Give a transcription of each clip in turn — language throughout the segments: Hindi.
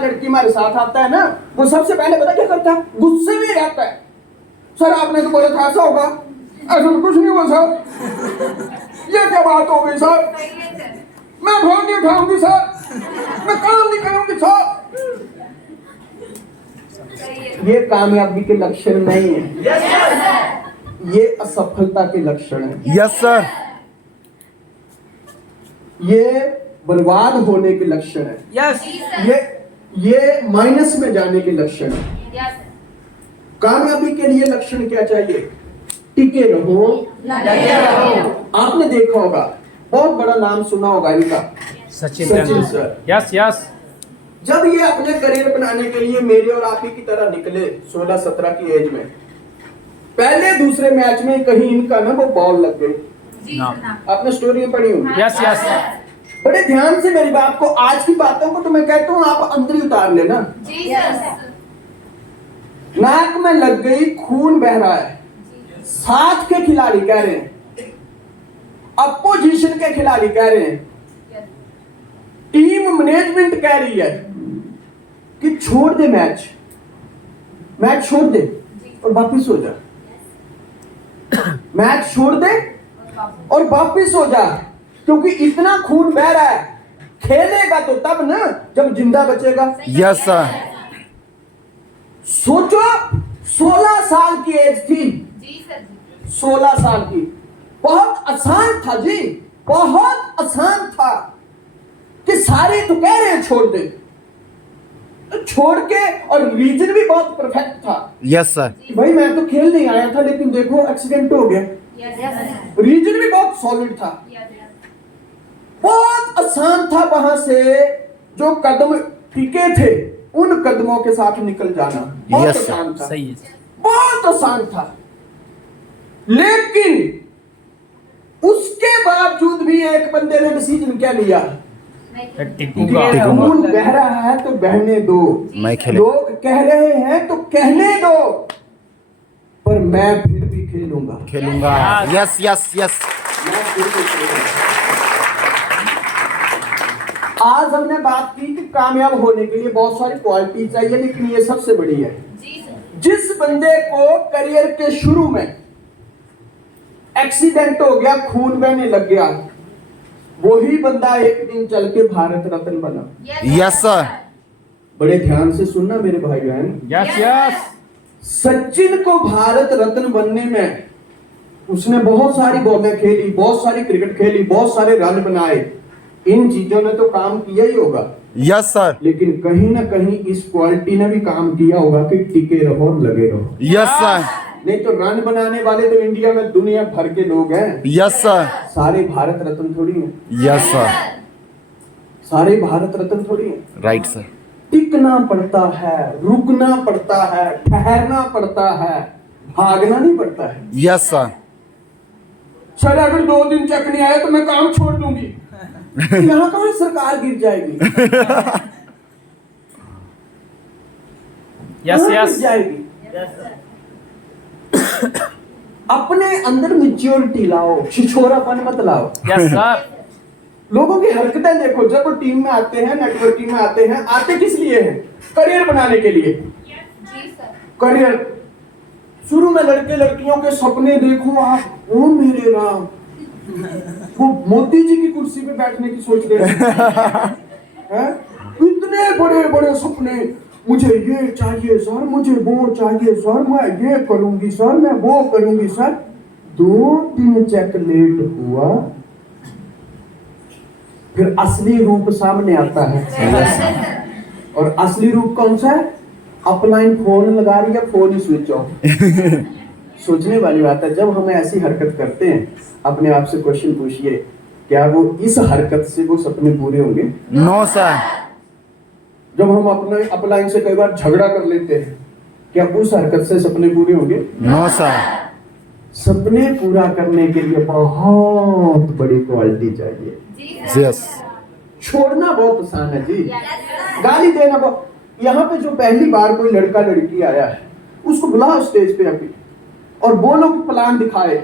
लड़की हमारे साथ आता है ना, वो सबसे पहले पता क्या करता है, गुस्से में रहता है। सर आपने तो बोला था ऐसा होगा, ऐसा तो कुछ नहीं हुआ सर, ये क्या बात हो गई सर, मैं फोन नहीं उठाऊंगी सर, मैं काम नहीं करूंगी सर। ये कामयाबी के लक्षण नहीं है, ये असफलता के लक्षण है। Yes sir. ये बर्बाद होने के लक्षण है। यस ये माइनस में जाने के लक्षण है। कामयाबी के लिए लक्षण क्या चाहिए? टिके रहो, लगे रहो। आपने देखा होगा, बहुत बड़ा नाम सुना होगा इनका, सचिन सर। यस यस जब ये अपने करियर बनाने के लिए मेरे और आप ही की तरह निकले 16-17 की एज में, पहले दूसरे मैच में कहीं इनका ना वो बॉल लग गई। आपने स्टोरी पढ़ी होगी। यस यस बड़े ध्यान से मेरी बात को, आज की बातों को तो मैं कहता हूँ आप अंदर ही उतार लेना। नाक में लग गई, खून बह रहा है, साथ के खिलाड़ी कह रहे हैं, अपोजिशन के खिलाड़ी कह रहे हैं, टीम मैनेजमेंट कह रही है कि छोड़ दे मैच छोड़ दे और वापिस हो जा, मैच छोड़ दे और वापिस हो जा, क्योंकि इतना खून बह रहा है, खेलेगा तो तब ना जब जिंदा बचेगा। Yes sir. सोचो 16 साल की एज थी, 16 साल की, बहुत आसान था जी, बहुत आसान था कि सारे तो कह रहे हैं छोड़ दे, तो छोड़ के, और रीजन भी बहुत परफेक्ट था। Yes sir. भाई मैं तो खेल नहीं आया था, लेकिन देखो एक्सीडेंट हो गया। रीजन भी बहुत सॉलिड था, बहुत आसान था वहां से जो कदम टिके थे उन कदमों के साथ निकल जाना, बहुत Yes, आसान था, सही है। बहुत आसान था। लेकिन उसके बावजूद भी एक बंदे ने डिसीजन क्या लिया, खून बह रहा है तो बहने दो, मैं खेले, लोग कह रहे हैं तो कहने दो, पर मैं फिर भी खेलूंगा। Yes yes yes. मैं फिर भी खेलूंगा। आज हमने बात की कि कामयाब होने के लिए बहुत सारी क्वालिटी चाहिए, लेकिन ये सबसे बड़ी है। जिस बंदे को करियर के शुरू में एक्सीडेंट हो गया, खून बहने लग गया, वही बंदा एक दिन चल के भारत रत्न बना। Yes sir. बड़े ध्यान से सुनना मेरे भाई बहन, यस यस सचिन को भारत रत्न बनने में उसने बहुत सारी बॉलें खेली, बहुत सारी क्रिकेट खेली, बहुत सारे रन बनाए, इन चीजों ने तो काम किया ही होगा। Yes sir. लेकिन कहीं ना कहीं इस क्वालिटी ने भी काम किया होगा कि टिके रहो, लगे रहो। Yes sir. नहीं तो रन बनाने वाले तो इंडिया में दुनिया भर के लोग हैं। Yes sir. सारे भारत रत्न थोड़ी हैं। Yes sir. सारे भारत रत्न थोड़ी हैं। Right sir. टिकना पड़ता है, रुकना पड़ता है, ठहरना पड़ता है, भागना नहीं पड़ता है। Yes sir. सर अगर 2 दिन चेक नहीं आया तो मैं काम छोड़ दूंगी, यहाँ कहाँ सरकार गिर जाएगी, यस कहाँ गिर यस जाएगी। अपने अंदर मैच्योरिटी लाओ, छिछोरापन मत लाओ। यस सर लोगों की हरकतें देखो, जब वो टीम में आते हैं, नेटवर्किंग में आते हैं, आते किस लिए हैं? करियर बनाने के लिए। करियर शुरू में लड़के लड़कियों के सपने देखो आप, ओ मेरे राम, वो मोदी जी की कुर्सी पे बैठने की सोच रहे हैं। इतने बड़े बड़े सपने, मुझे ये चाहिए सर, मुझे वो चाहिए सर, मैं ये करूंगी सर, मैं वो करूंगी सर। 2-3 चेक लेट हुआ, फिर असली रूप सामने आता है। और असली रूप कौन सा है? अपलाइन फोन लगा रही है, फोन ही स्विच ऑफ। सोचने वाली बात है, जब हम ऐसी हरकत करते हैं, अपने आप से क्वेश्चन पूछिए, क्या वो इस हरकत से वो सपने पूरे होंगे? No sir. जब हम अपने अपलाइन से कई बार झगड़ा कर लेते हैं, क्या उस हरकत से सपने पूरे होंगे? No sir. सपने पूरा करने के लिए बहुत बड़ी क्वालिटी चाहिए। यस। छोड़ना बहुत आसान है जी, गाली देना बहुत। यहाँ पे जो पहली बार कोई लड़का लड़की आया है, उसको बुलाओ स्टेज पे अभी और बोलो कि प्लान दिखाए,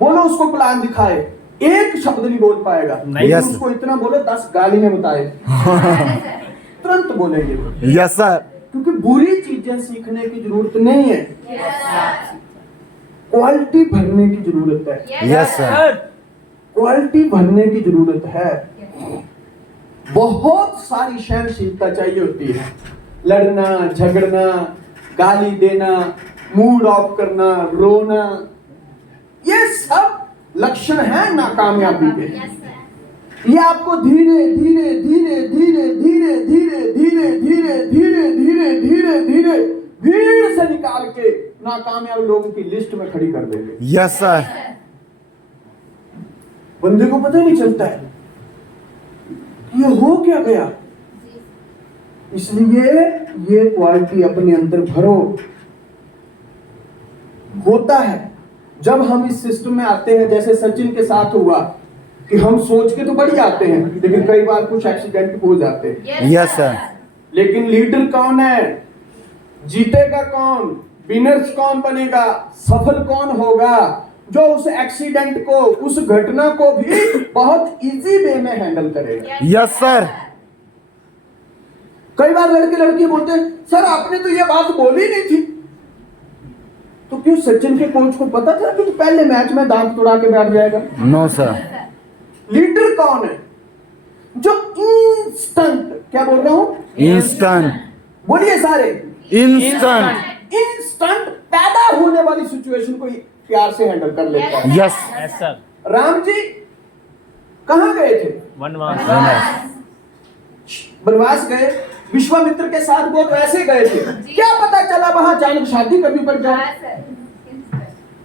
बोलो उसको प्लान दिखाए। एक शब्द नहीं बोल पाएगा, लेकिन Yes. उसको इतना बोलो 10 गाली में बताए। तुरंत तुरंत बोलेंगे, Yes, sir. क्योंकि बुरी चीजें सीखने की जरूरत नहीं है, क्वालिटी भरने की जरूरत है, Yes, sir. क्वालिटी भरने की जरूरत है। बहुत सारी सहनशीलता चाहिए होती है, लड़ना, झगड़ना, गाली देना, मूड ऑफ करना, रोना, ये सब लक्षण है नाकामयाबी के। ये आपको धीरे धीरे धीरे धीरे धीरे धीरे धीरे धीरे धीरे धीरे धीरे धीरे भीड़ से निकाल के नाकामयाब लोगों की लिस्ट में खड़ी कर देंगे। Yes, sir. बंदे को पता नहीं चलता है ये हो क्या गया। इसलिए ये क्वालिटी अपने अंदर भरो। होता है जब हम इस सिस्टम में आते हैं, जैसे सचिन के साथ हुआ कि हम सोच के तो बढ़िया आते हैं, लेकिन कई बार कुछ एक्सीडेंट हो जाते हैं। Yes, sir. लेकिन लीडर कौन है, जीतेगा कौन, विनर्स कौन बनेगा, सफल कौन होगा, जो उस एक्सीडेंट को, उस घटना को भी बहुत इजी वे में हैंडल करेगा। Yes, sir. कई बार लड़के लड़की बोलते हैं सर आपने तो ये बात बोली नहीं थी। तो क्यों सचिन के कोच को पता था कि पहले मैच में दांत तुड़ा के बैठ जाएगा। No, sir. लीडर कौन है, जो इंस्टेंट, क्या बोल रहा हूं, Instant. बोलिए सारे, Instant. इंस्टेंट पैदा होने वाली सिचुएशन को प्यार से हैंडल कर लेता है। Yes. Yes, sir. Ram ji कहां गए थे, वनवास। वनवास गए, विश्वामित्र के साथ वो वैसे गए थे, क्या पता चला वहां अचानक शादी करनी पड़ जाए।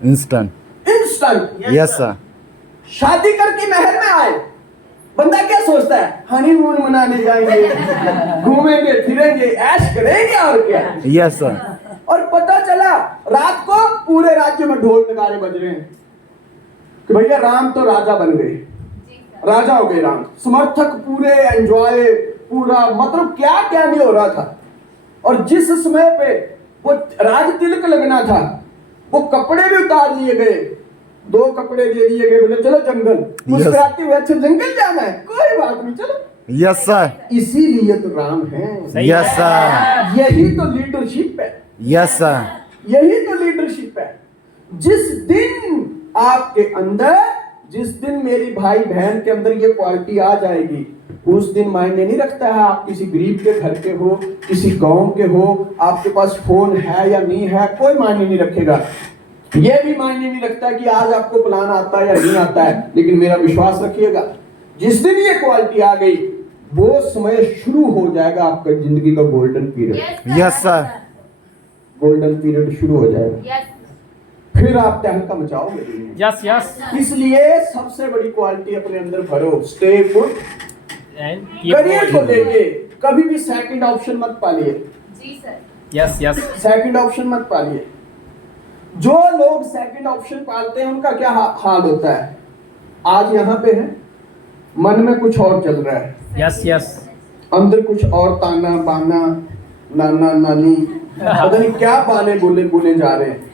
Instant. Instant Yes, sir. शादी करके महल में आए, बंदा क्या सोचता है, हनीमून मनाने जाएंगे, घूमेंगे फिरेंगे, ऐश करेंगे और क्या। Yes, sir. और पता चला रात को पूरे राज्य में ढोल नगाड़े बज रहे हैं कि भैया राम तो राजा बन गए, राजा हो गए राम। समर्थक पूरे एंजॉय, पूरा मतलब क्या क्या नहीं हो रहा था। और जिस समय पे वो राज तिलक लगना था, वो कपड़े भी उतार लिए गए, 2 कपड़े दे दिए गए, बोले चलो जंगल, मुस्कुराते हुए अच्छा जंगल जाना है, कोई बात नहीं चलो। Yes, sir. इसीलिए तो राम है। Yes, sir. यही तो लीडरशिप है, Yes, sir. यही तो लीडरशिप है। जिस दिन आपके अंदर, जिस दिन मेरी भाई बहन के अंदर ये क्वालिटी आ जाएगी, उस दिन मायने नहीं रखता है आप किसी गरीब के घर के हो, किसी गांव के हो, आपके पास फोन है या नहीं है, कोई मायने नहीं रखेगा। ये भी मायने नहीं रखता कि आज आपको प्लान आता है या नहीं आता है, लेकिन मेरा विश्वास रखिएगा जिस दिन ये क्वालिटी आ गई, वो समय शुरू हो जाएगा आपका जिंदगी का golden period. Yes, sir. Golden period शुरू हो जाएगा, फिर आप तहलका मचाओगे दुनिया। Yes, yes. इसलिए सबसे बड़ी क्वालिटी अपने अंदर भरो, stay put. And keep career को going. लेके कभी भी सेकंड ऑप्शन मत पालिए, Yes, yes. सेकंड ऑप्शन मत पालिए। जो लोग सेकंड ऑप्शन पालते हैं उनका क्या हाल होता है, आज यहाँ पे है, मन में कुछ और चल रहा है, Yes, yes. अंदर कुछ और ताना बाना, नाना नानी, पता नहीं क्या बाने बोले बोले जा रहे हैं।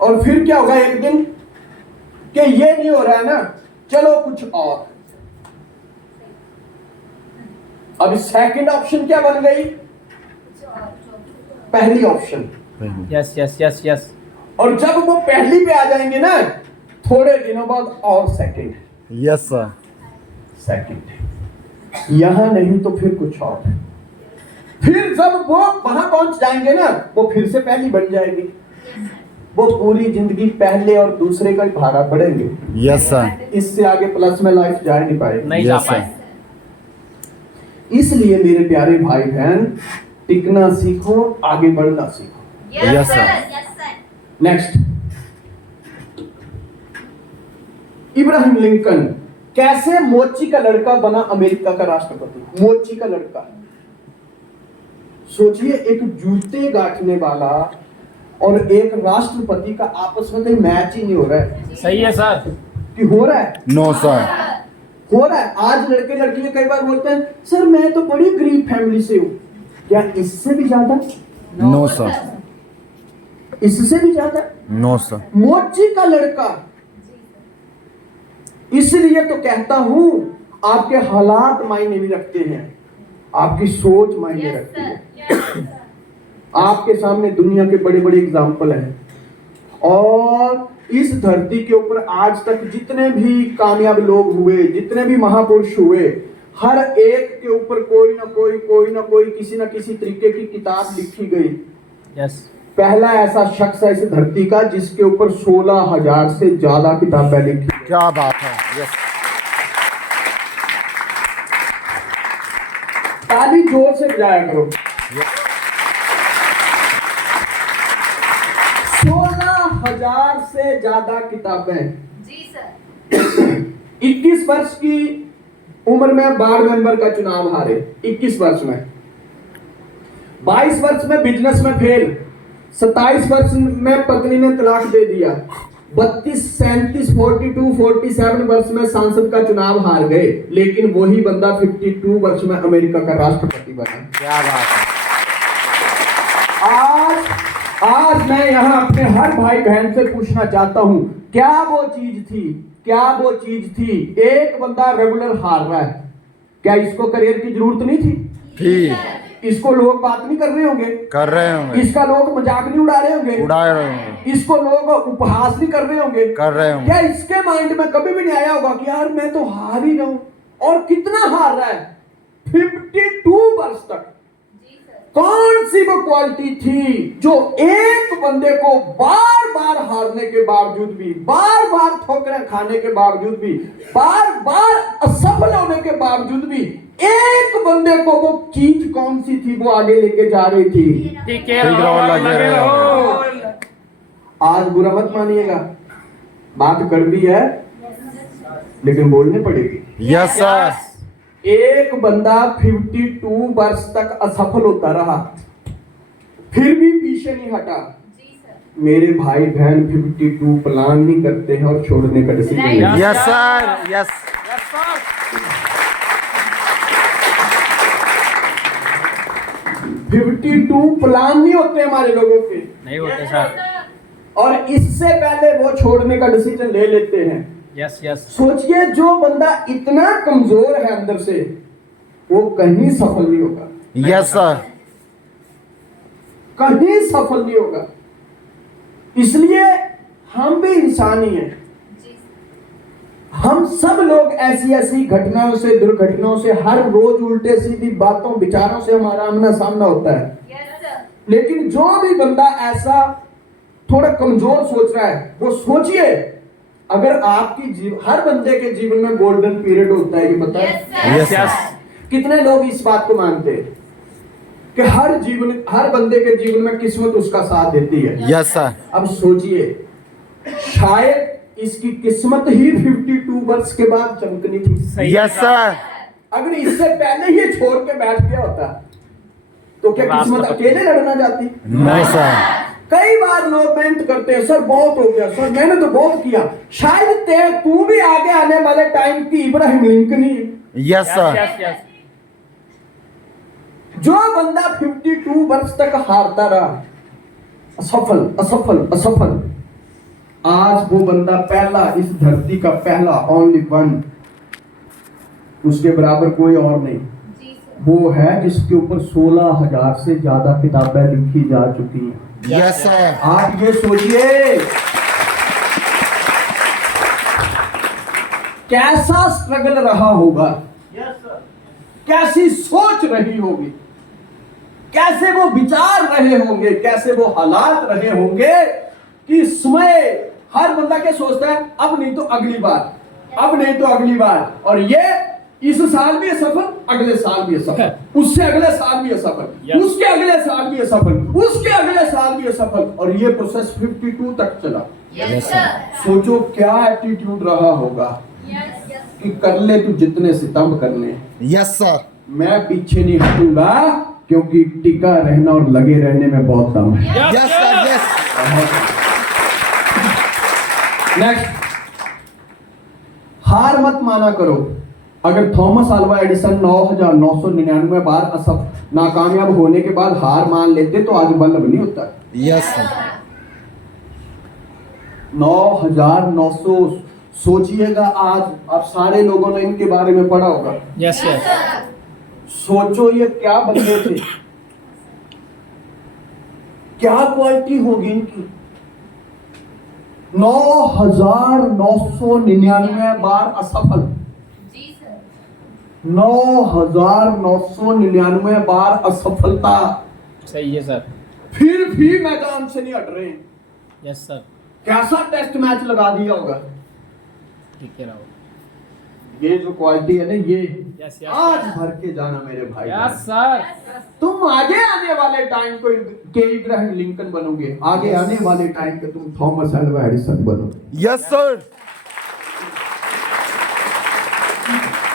और फिर क्या होगा एक दिन कि ये नहीं हो रहा है ना, चलो कुछ और। अब सेकंड ऑप्शन क्या बन गई, पहली option. Yes, yes, yes, yes. और जब वो पहली पे आ जाएंगे ना, थोड़े दिनों बाद और सेकंड, Yes, sir. सेकंड, यहां नहीं तो फिर कुछ और। फिर जब वो वहां पहुंच जाएंगे ना, वो फिर से पहली बन जाएगी। वो पूरी जिंदगी पहले और दूसरे का ही भाड़ा पड़ेंगे। Yes, sir. इससे आगे प्लस में लाइफ जा नहीं पाएगी। नहीं जा Yes, sir. पाए। इसलिए मेरे प्यारे भाई बहन, टिकना सीखो, आगे बढ़ना सीखो। Yes, sir. Next, Ibrahim Lincoln कैसे मोची का लड़का बना अमेरिका का राष्ट्रपति। मोची का लड़का, सोचिए एक जूते गांठने वाला और एक राष्ट्रपति का आपस में कहीं मैच ही नहीं हो रहा है। सही है सर। कि हो रहा है, No, sir. हो रहा है। आज लड़के लड़कियां कई बार बोलते हैं सर मैं तो बड़ी गरीब फैमिली से हूं, क्या इससे भी ज्यादा, No, sir. इससे भी ज्यादा No, sir. मोची का लड़का। इसलिए तो कहता हूं आपके हालात मायने नहीं रखते हैं, आपकी सोच मायने रखती है। आपके सामने दुनिया के बड़े बड़े एग्जाम्पल हैं, और इस धरती के ऊपर आज तक जितने भी कामयाब लोग हुए, जितने भी महापुरुष हुए, हर एक के ऊपर कोई ना कोई किसी न किसी तरीके की किताब लिखी गई। Yes. पहला ऐसा शख्स है इस धरती का जिसके ऊपर 16,000 से ज्यादा किताबें लिखी गई। क्या बात है। यस। ताली जोर से बजाया करो। 16,000 से ज्यादा किताबें। जी सर। 21 वर्ष की उम्र में वार्ड मेंबर का चुनाव हारे, 21 वर्ष में। 22 वर्ष में बिजनेस में फेल, 27 वर्ष में पत्नी ने तलाक दे दिया, 32, 37, 42, 47 वर्ष में सांसद का चुनाव हार गए, लेकिन वही बंदा 52 वर्ष में अमेरिका का राष्ट्रपति बना। क्या बात है। आज मैं यहाँ अपने हर भाई बहन से पूछना चाहता हूँ, क्या वो चीज थी? एक बंदा रेगुलर हार रहा है, क्या इसको करियर की जरूरत नहीं थी? ठीक। इसको लोग बात नहीं कर रहे होंगे? कर रहे होंगे। इसका लोग मजाक नहीं उड़ा रहे होंगे? उड़ा रहे होंगे। इसको लोग उपहास नहीं कर रहे होंगे? कर रहे होंगे। क्या इसके माइंड में कभी भी नहीं आया होगा कि यार मैं तो हार ही रहा हूं? और कितना हार रहा है? 52 वर्ष तक। जी सर। कौन सी वो क्वालिटी थी जो एक बंदे को बार बार हारने के बावजूद भी, बार बार ठोकरें खाने के बावजूद भी, बार बार असफल होने के बावजूद भी, एक बंदे को वो चीज कौन सी थी वो आगे लेके जा रही थी? लगे रहो। आज बुरा मत मानिएगा, बात कड़वी है लेकिन बोलनी पड़ेगी। Yes sir. एक बंदा 52 वर्ष तक असफल होता रहा, फिर भी पीछे नहीं हटा। जी सर। मेरे भाई बहन 52 प्लान नहीं करते हैं और छोड़ने का डिसीजन Right. लेते हैं। Yes sir. यस। 52 प्लान नहीं होते हमारे लोगों के, नहीं होते सर। और इससे पहले वो छोड़ने का डिसीजन ले लेते हैं। Yes yes. सोचिए, जो बंदा इतना कमजोर है अंदर से, वो कहीं सफल नहीं होगा, यस सर। कहीं सफल नहीं होगा। इसलिए हम भी इंसान ही हैं। जी सर। हम सब लोग ऐसी ऐसी घटनाओं से, दुर्घटनाओं से, हर रोज उल्टे सीधी बातों विचारों से हमारा आमना सामना होता है। Yes sir. लेकिन जो भी बंदा ऐसा थोड़ा कमजोर सोच रहा है, वो सोचिए, अगर आपकी हर बंदे के जीवन में गोल्डन पीरियड होता है, ये पता है? Yes, sir. Yes yes. कितने लोग इस बात को मानते हैं कि हर बंदे के जीवन में किस्मत उसका साथ देती है? Yes sir. अब सोचिए, शायद इसकी किस्मत ही 52 वर्ष के बाद चमकनी थी। सही यस सर। अगर इससे पहले ये छोड़ के बैठ गया होता, तो क्या किस्मत अकेले लड़ना जाती? नहीं सर। कई बार लोग मेहनत करते हैं, सर बहुत हो गया, सर मैंने तो बहुत किया, शायद तू भी आगे आने वाले टाइम की इब्राहिम लिंकन ही है। Yes sir. Yes yes. जो बंदा 52 वर्ष तक हारता रहा, असफल असफल असफल, आज वो बंदा पहला, इस धरती का पहला, ओनली वन, उसके बराबर कोई और नहीं। जी सर। वो है जिसके ऊपर 16,000 से ज्यादा किताबें लिखी जा चुकी हैं। Yes sir. आप ये सोचिए, कैसा स्ट्रगल रहा होगा, कैसी सोच रही होगी, कैसे वो विचार रहे होंगे, कैसे वो हालात रहे होंगे कि समय हर बंदा क्या सोचता है, अब नहीं तो अगली बार, अब नहीं तो अगली बार, और ये इस साल भी असफल, अगले साल भी असफल, उससे अगले साल भी असफल, Yes. उसके अगले साल भी असफल, उसके अगले साल भी असफल, और ये प्रोसेस 52 तक चला। Yes sir. सोचो क्या एटीट्यूड रहा होगा यस यस। कि कर ले तू जितने सितम करने, यस सर। मैं पीछे नहीं हटूंगा, क्योंकि टिका रहना और लगे रहने में बहुत दम है। Yes sir. यस। नेक्स्ट, हार मत माना करो। अगर थॉमस अल्वा एडिसन 9,999 बार नाकामयाब होने के बाद हार मान लेते तो आज बल्ब नहीं होता। Yes sir. 9,900, सोचिएगा आज, आप सारे लोगों ने इनके बारे में पढ़ा होगा। Yes yes. सोचो ये क्या बंदे थे, क्या क्वालिटी होगी इनकी। 9,999 बार असफल, जी सर 9,999 बार असफलता, सही है सर। फिर भी मैदान से नहीं हट रहे हैं। Yes sir. कैसा टेस्ट मैच लगा दिया होगा। ठीक है रहो। ये जो क्वालिटी है ना, ये यस यस आज भर के जाना मेरे भाई। Yes sir. तुम आगे आने वाले टाइम को के इब्राहिम लिंकन बनोगे, आगे आने वाले टाइम पे तुम थॉमस अल्वा एडिसन बनोगे। Yes sir.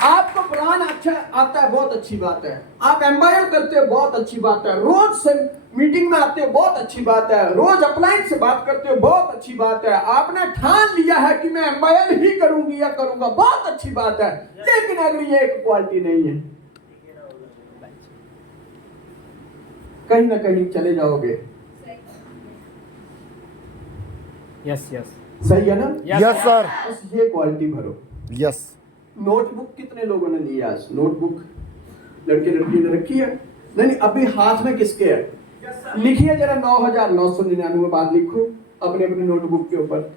आपको प्लान अच्छा आता है, बहुत अच्छी बात है। आप एम्बायर करते हो, बहुत अच्छी बात है। रोज से मीटिंग में आते हो, बहुत अच्छी बात है। रोज अपलाइन से बात करते हो, बहुत अच्छी बात है। आपने ठान लिया है कि मैं एम्बायर ही करूंगी या करूंगा, बहुत अच्छी बात है। लेकिन अगर ये एक क्वालिटी नहीं है, कहीं ना कहीं चले जाओगे। Yes yes. सही है ना? Yes sir. बस ये क्वालिटी भरो। यस। नोटबुक कितने लोगों ने ली आज? नोटबुक लड़के लड़की ने रखी है? नहीं, अभी हाथ में किसके है? लिखिए जरा 9,999 बार लिखो अपने अपने नोटबुक के ऊपर।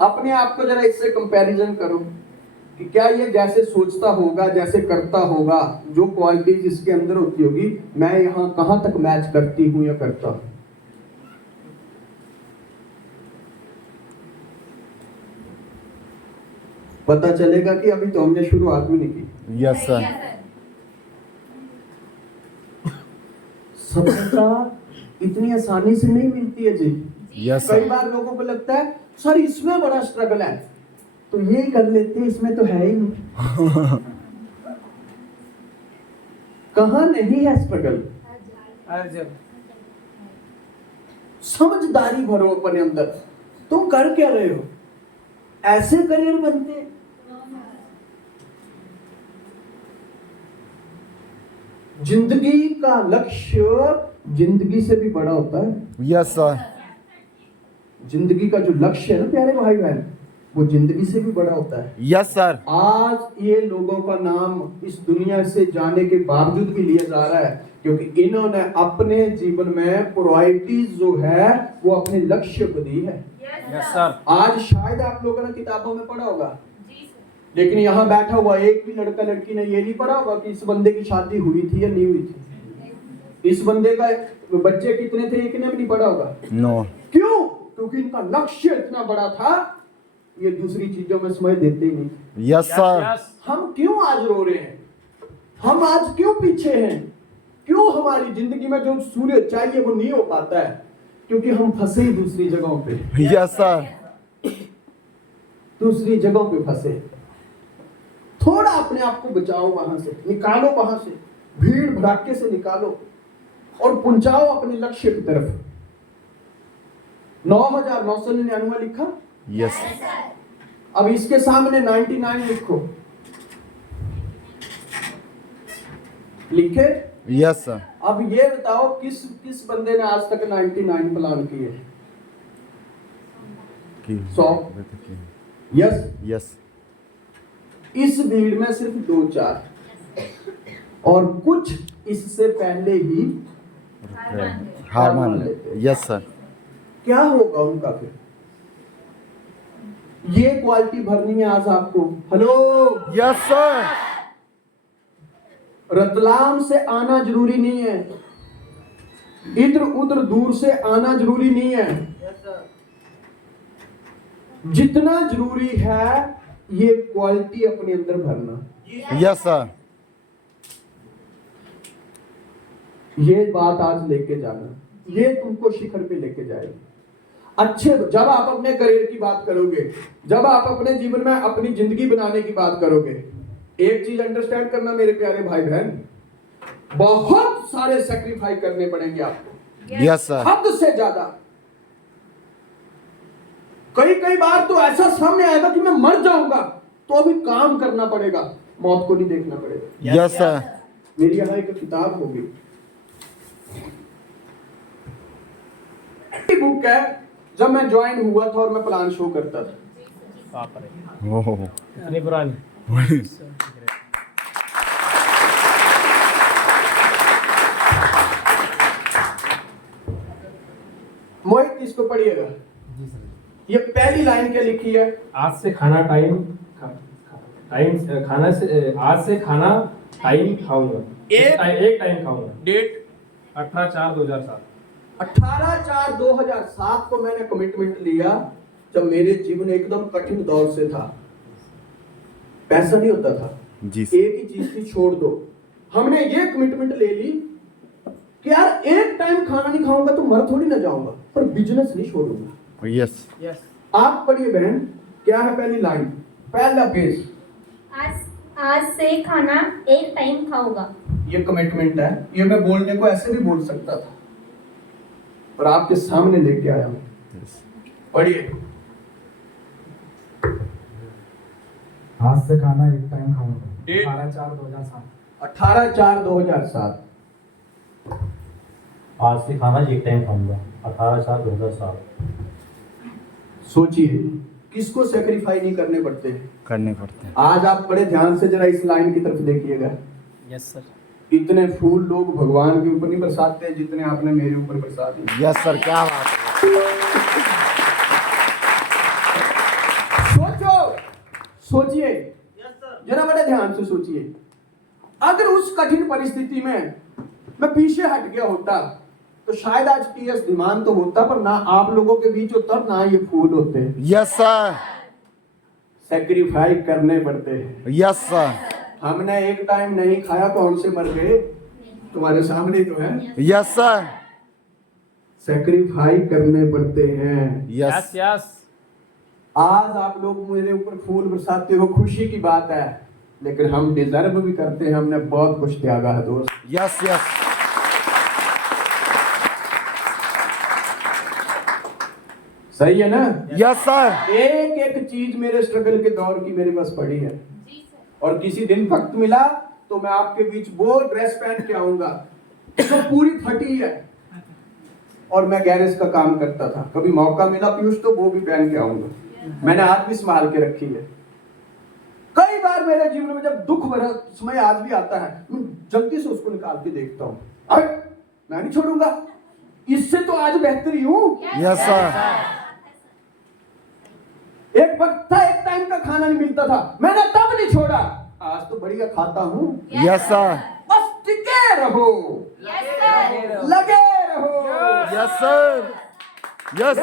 अपने आप को जरा इससे कंपैरिजन करो कि क्या ये जैसे सोचता होगा, जैसे करता होगा, जो क्वालिटीज इसके अंदर होती होगी, मैं यहाँ कहां तक मैच करती हूँ या करता हूँ। पता चलेगा कि अभी तो हमने शुरुआत भी नहीं की। Yes sir. सफलता इतनी आसानी से नहीं मिलती है जी। यस कई सर। बार लोगों को लगता है सर इसमें बड़ा स्ट्रगल है, तो ये कर लेते हैं, इसमें तो है ही नहीं। कहां नहीं है स्ट्रगल? समझदारी भरो अपने अंदर। तुम कर क्या रहे हो? ऐसे करियर बनते। जिंदगी का लक्ष्य जिंदगी से भी बड़ा होता है। Yes sir. जिंदगी का जो लक्ष्य है ना प्यारे भाई बहन, वो जिंदगी से भी बड़ा होता है। Yes sir. आज ये लोगों का नाम इस दुनिया से जाने के बावजूद भी लिया जा रहा है क्योंकि इन्होंने अपने जीवन में प्रायोरिटीज जो है वो अपने लक्ष्य को दी है। Yes sir. आज शायद आप लोगों ने किताबों में पढ़ा होगा, जी सर लेकिन यहाँ बैठा हुआ एक भी लड़का लड़की ने ये नहीं पढ़ा होगा कि इस बंदे की शादी हुई थी या नहीं हुई थी। इस बंदे का बच्चे कितने थे, एक ने भी नहीं पढ़ा होगा। नो। क्यों? क्योंकि इनका लक्ष्य इतना बड़ा था, ये दूसरी चीजों में समय देते ही नहीं। Yes sir. हम क्यों आज रो रहे हैं? हम आज क्यों पीछे हैं? क्यों हमारी जिंदगी में जो सूर्य चाहिए वो नहीं हो पाता है? क्योंकि हम फंसे ही दूसरी जगहों पे। Yes sir. दूसरी जगहों पे फंसे। थोड़ा अपने आप को बचाओ, वहां से निकालो, वहां से भीड़ भड़ाके से निकालो और पहुंचाओ अपने लक्ष्य की तरफ। 9,999 लिखा। यस। अब इसके सामने 99 लिखो। लिखे? Yes sir. अब ये बताओ किस किस बंदे ने आज तक 99 प्लान किए? 100। यस। यस। इस भीड़ में सिर्फ 2-4 और कुछ इससे पहले ही हार मान ले। Yes sir. क्या होगा उनका फिर? ये क्वालिटी भरनी है आज आपको। Hello, yes sir. रतलाम से आना जरूरी नहीं है, इधर उधर दूर से आना जरूरी नहीं है। जितना जरूरी है ये क्वालिटी अपने अंदर भरना। Yes sir. ये बात आज लेके जाना, ये तुमको शिखर पे लेके जाएगी। अच्छे जब आप अपने करियर की बात करोगे, जब आप अपने जीवन में अपनी जिंदगी बनाने की बात करोगे, एक चीज अंडरस्टैंड करना मेरे प्यारे भाई बहन, बहुत सारे सैक्रिफाइस करने पड़ेंगे आपको। Yes sir. हद से ज्यादा। कई कई बार तो ऐसा सामने आएगा कि मैं मर जाऊंगा तो अभी काम करना पड़ेगा, मौत को नहीं देखना पड़ेगा। Yes sir. मेरी यहाँ एक किताब होगी, बुक है। जब मैं ज्वाइन हुआ था और मैं प्लान शो करता था, बाप रे ओह। इतनी पुरानी। मोहित इसको पढ़िएगा। जी सर। ये पहली लाइन क्या लिखी है? आज से खाना टाइम खाऊंगा। एक टाइम खाऊंगा। डेट 18/4/2007। 18/4/2007 को मैंने कमिटमेंट लिया जब मेरे जीवन एकदम कठिन दौर से था। पैसा नहीं होता था, जी सर। एक ही चीज थी, छोड़ दो। हमने ये कमिटमेंट ले ली कि यार एक टाइम खाना नहीं खाऊंगा तो मर थोड़ी ना जाऊंगा, पर बिजनेस नहीं छोड़ूंगा। यस। यस। आप पढ़िए बहन, क्या है पहली लाइन, पहला पेज। आज से खाना एक टाइम खाऊंगा। ये कमिटमेंट है। ये मैं बोलने को ऐसे भी बोल सकता था, पर आपके सामने लेके आया हूं। पढ़िए। आज से खाना एक टाइम खाऊंगा। डेट 18/4/2007। 18/4/2007। आज से खाना एक टाइम खाऊंगा। 18/4/2007। सोचिए किसको सेक्रीफाई नहीं करने पड़ते हैं। करने पड़ते हैं। आज आप बड़े ध्यान से जरा इस लाइन की तरफ देखिएगा। Yes sir. इतने फूल लोग भगवान के ऊपर नहीं बरसाते हैं जितने आपने मेरे ऊपर बरसा दिए। यस सर, क्या बात है। सोचिए, जरा बड़े ध्यान से सोचिए। अगर उस कठिन परिस्थिति में मैं पीछे हट गया होता तो शायद आज टीएस धीमान तो होता, पर ना आप लोगों के बीच होता, ना ये फूल होते। Yes sir. सेक्रीफाई करने पड़ते हैं। Yes sir. हमने एक टाइम नहीं खाया, कौन से मर गए? तुम्हारे सामने ही तो है। Yes sir. सेक्रीफाई करने पड़ते हैं। यस। यस। आज आप लोग मेरे ऊपर फूल बरसाते हो, खुशी की बात है, लेकिन हम डिजर्व भी करते हैं। हमने बहुत कुछ त्यागा है दोस्त। Yes yes. सही है ना? Yes sir. एक एक चीज मेरे स्ट्रगल के दौर की मेरे पास पड़ी है, जी सर। और किसी दिन वक्त मिला तो मैं आपके बीच वो ड्रेस पहन के आऊंगा जो पूरी फटी है, और मैं गैरेज का काम करता था। कभी मौका मिला पीयूष तो वो भी पहन के आऊंगा। मैंने आज भी संभाल के रखी है। कई बार मेरे जीवन में जब दुख भरा समय आज भी आता है, मैं जल्दी से उसको निकाल के देखता हूँ, अरे मैं नहीं छोड़ूंगा, इससे तो आज बेहतर ही हूँ। Yes sir. एक वक्त था, एक टाइम का खाना नहीं मिलता था, मैंने तब नहीं छोड़ा, आज तो बढ़िया खाता हूँ। Yes sir. बस टिके रहो, यस सर। लगे रहो। Yes sir. यस।